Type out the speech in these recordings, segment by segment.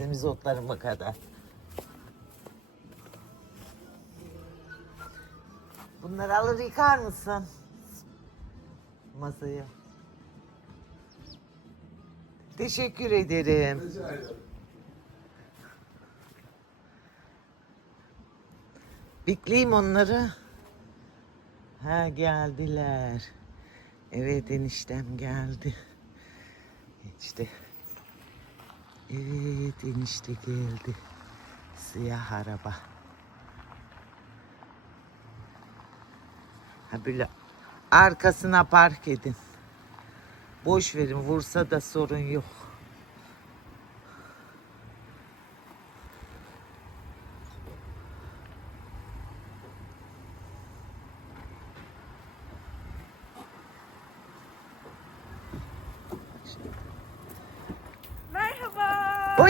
semizotlarıma kadar. Bunları alır yıkar mısın? Masayı. Teşekkür ederim. Bekleyeyim onları. Ha geldiler. Evet eniştem geldi. İşte. Evet enişte geldi. Siyah araba. Ha böyle arkasına park edin. Boş verin vursa da sorun yok.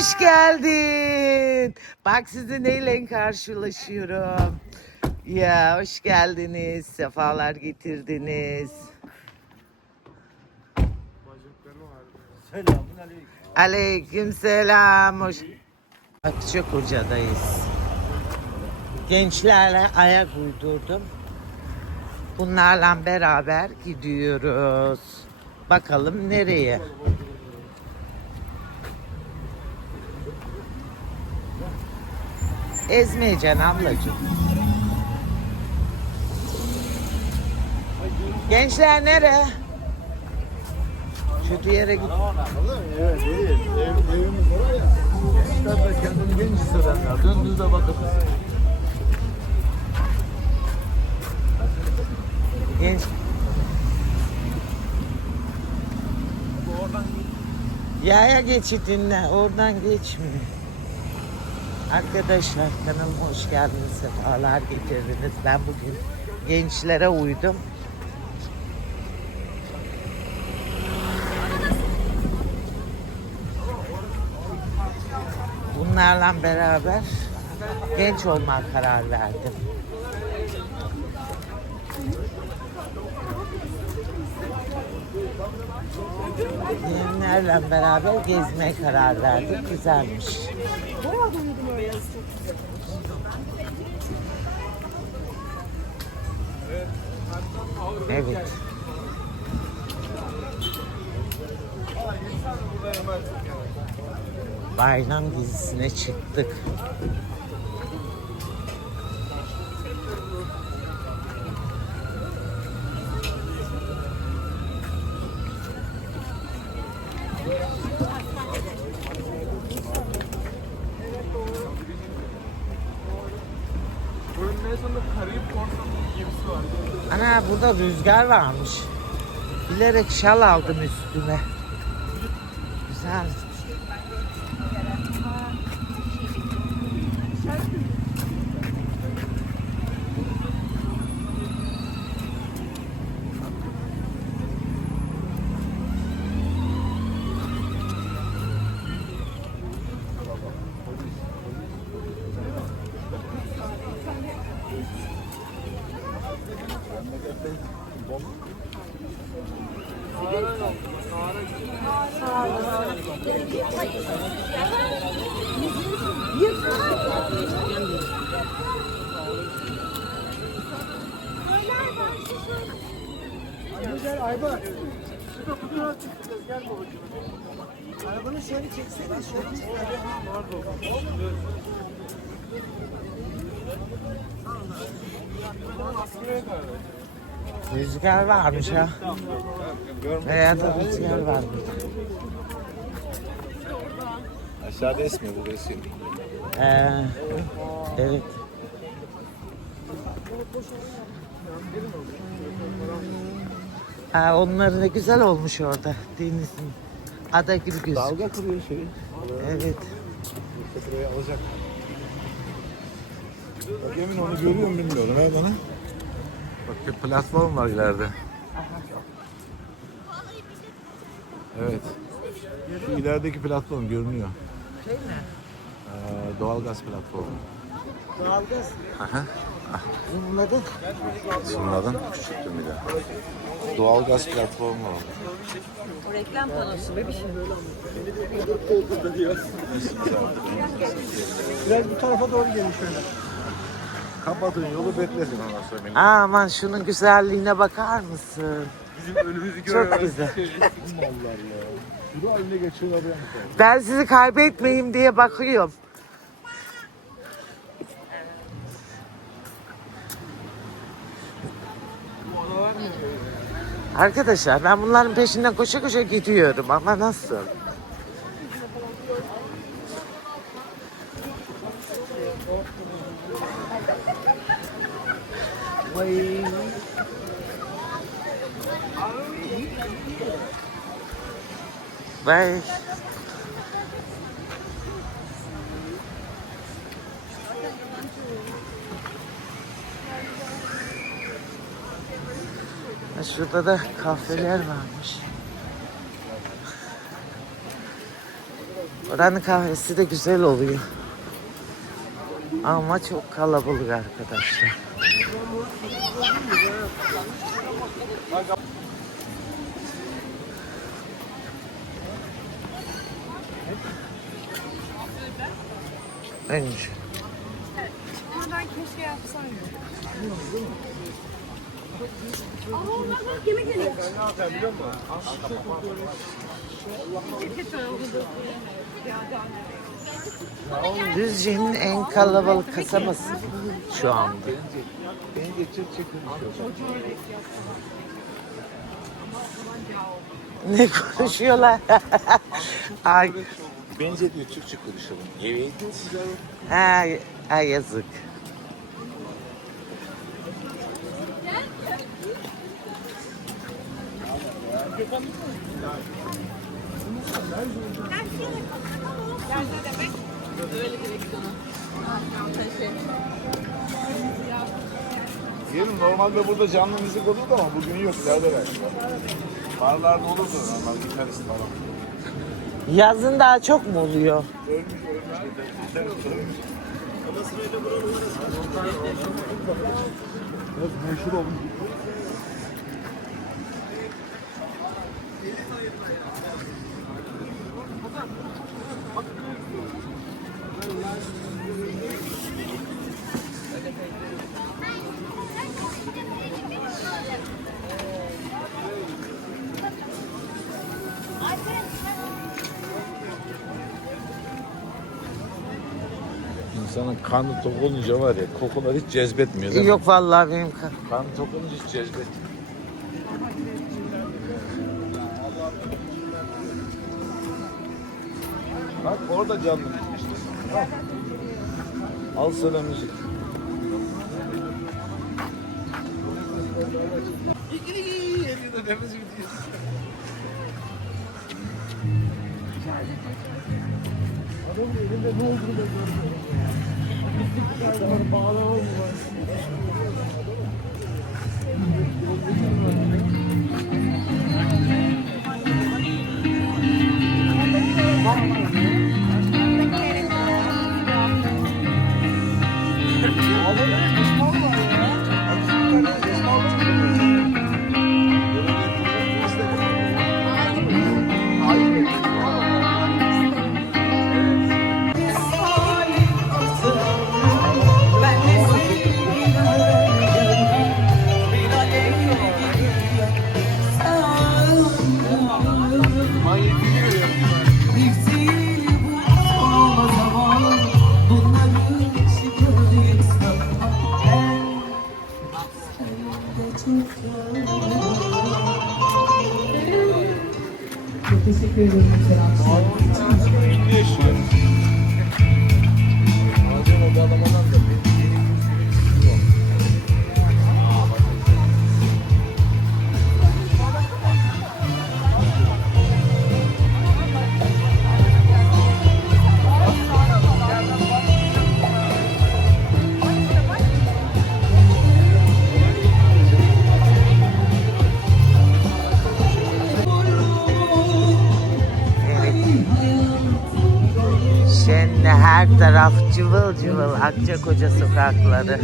Hoş geldin. Bak sizi neyle karşılaşıyorum. Ya hoş geldiniz. Sefalar getirdiniz. Aleyküm selam. Hoş... Akçakoca'dayız. Gençlerle ayak uydurdum. Bunlarla beraber gidiyoruz. Bakalım nereye? Ezmeyeceksin ablacığım. Gençler nere? Şu yere git. Evet, değil. Ev, evimiz de kendini genç hissedenler. Döndüğünde bakın. Genç. Yaya geçidinde oradan geçmiyor. Arkadaşlar kanalıma hoş geldiniz. Sefalar getirdiniz. Ben bugün gençlere uydum. Bunlarla beraber genç olmaya karar verdim. Yeğenlerle beraber gezmeye karar verdik. Güzelmiş. Evet. Bayram dizisine çıktık. Burada rüzgar varmış. Bilerek şal aldım üstüme. Güzel. Gel Ayba. Şurada fotoğraf çekeceğiz. Gel babacığım. Arabanı şöyle çeksene. Şöyle çek. Rüzgar varmış ha. Veya da rüzgar var. Aşağıda esmiyor bu esiyor. Ee, evet. Ha, onlar ne güzel olmuş orada denizin. Ada gibi gözüküyor. Dalga kırıyor şeyi. Evet. Buraya alacak. Bak Emin onu görüyor mu bilmiyorum. Ver bana. Bak bir platform var ileride. Evet. Şu ilerideki platform görünüyor. Şey mi? Ee, doğalgaz platformu. Doğalgaz. Aha. Zoomladın. Zoomladın. Küçülttüm bir daha. Doğalgaz platformu oldu. O reklam panosu bebişim. Biraz bu tarafa doğru gelin şöyle. Kapatın yolu beklesin ondan sonra. Aman şunun güzelliğine bakar mısın? Bizim önümüzü Çok güzel. Mallar ya. Sürü haline geçiyorlar yani. Ben sizi kaybetmeyeyim diye bakıyorum. Arkadaşlar ben bunların peşinden koşa koşa gidiyorum ama nasıl? Vay. Vay. Şurada da kahveler varmış. Oranın kahvesi de güzel oluyor. Ama çok kalabalık arkadaşlar. Önce. Buradan keşke yapsaydım. Aa bak yemek geliyor. Düzce'nin en kalabalık kasabası şu çıkın. Ne konuşuyorlar? Ay, Bence diyor Türkçe konuşalım. Evet. ha, ha, yazık. Diyelim normalde burada canlı müzik olurdu ama bugün yok birader. Barlarda olurdu normal gitarist falan. Yazın daha çok mu oluyor? Ölmüş ölmüş gitarist ölmüş. Biraz meşhur olmuş. İnsanın karnı tok olunca var ya kokular hiç cezbetmiyor değil mi? Yok vallahi benim kan. Karnı tok olunca hiç cezbetmiyor. Bak orada canlı müzik işte. Al. Al sana müzik. Elinde nefes gidiyor. Adamın elinde ne olduğunu da görmüyorum. Bağlama mı var? Şenli her taraf cıvıl cıvıl Akçakoca sokakları.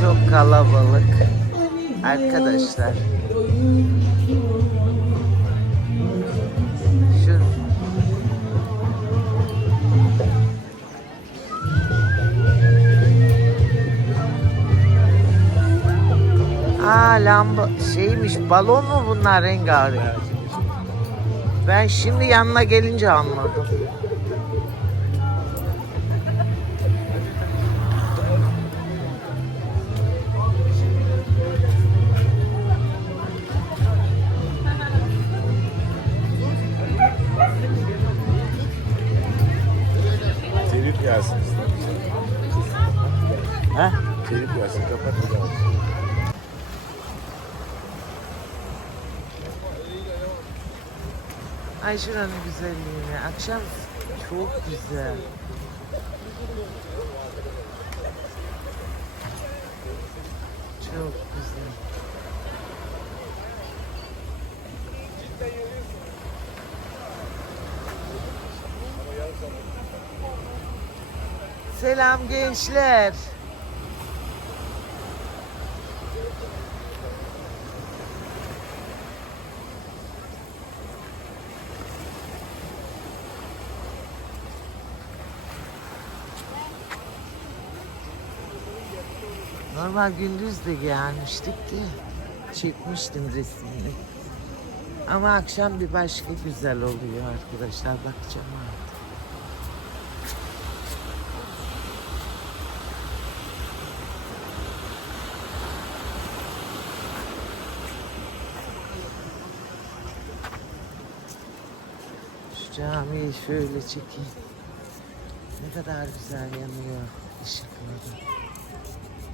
Çok kalabalık. Arkadaşlar. Şu Aa lamba şeymiş balon mu bunlar rengarenk? Ben şimdi yanına gelince anladım. Gelsin. Ha? Telif gelsin. Kapat. Ay şuranın güzelliğine. Akşam çok güzel. Çok güzel. Selam gençler. Normal gündüz de gelmiştik de çekmiştim resmini. Ama akşam bir başka güzel oluyor arkadaşlar bakacağım. Şu camiyi şöyle çekeyim. Ne kadar güzel yanıyor ışıkları.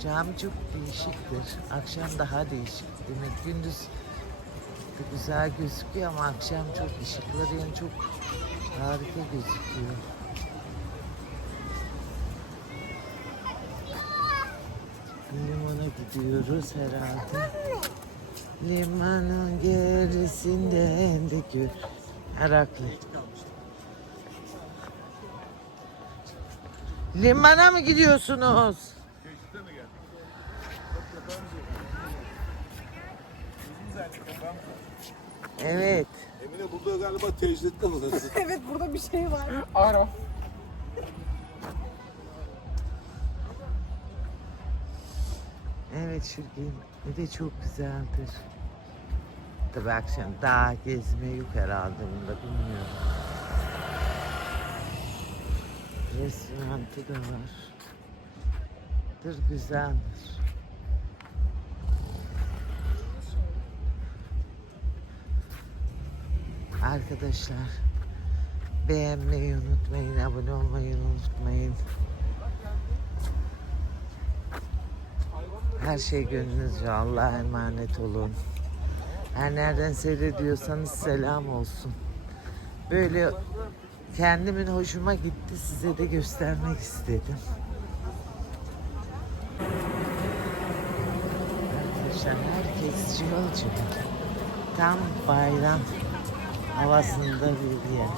Cami çok değişiktir. Akşam daha değişik. Demek gündüz de güzel gözüküyor ama akşam çok ışıkları yani çok harika gözüküyor. Limana gidiyoruz herhalde. Limanın gerisinden de gör. Herakli. Limana mı gidiyorsunuz? Evet. Emine burada galiba tecrit kalır. Evet burada bir şey var. Evet Şürgün. Bir de çok güzeldir. Tabii akşam dağ gezme yok herhalde bunda bilmiyorum. Restorantı da var. Dır güzeldir. Arkadaşlar beğenmeyi unutmayın, abone olmayı unutmayın. Her şey gönlünüzce Allah'a emanet olun. Her nereden seyrediyorsanız selam olsun. Böyle kendimin hoşuma gitti size de göstermek istedim. Arkadaşlar herkes cıvıl cıvıl. Tam bayram havasında bir yer.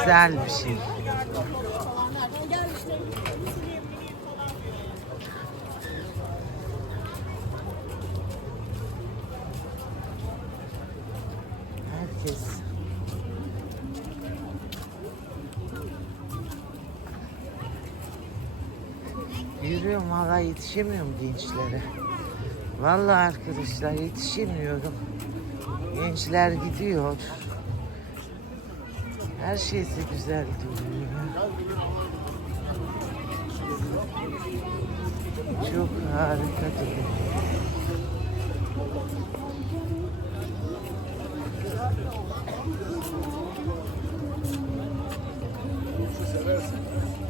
Güzel bir şey. yetişemiyorum gençlere. Vallahi arkadaşlar yetişemiyorum. Gençler gidiyor. Her şeysi güzel duruyor. Çok harika duruyor. Seversin.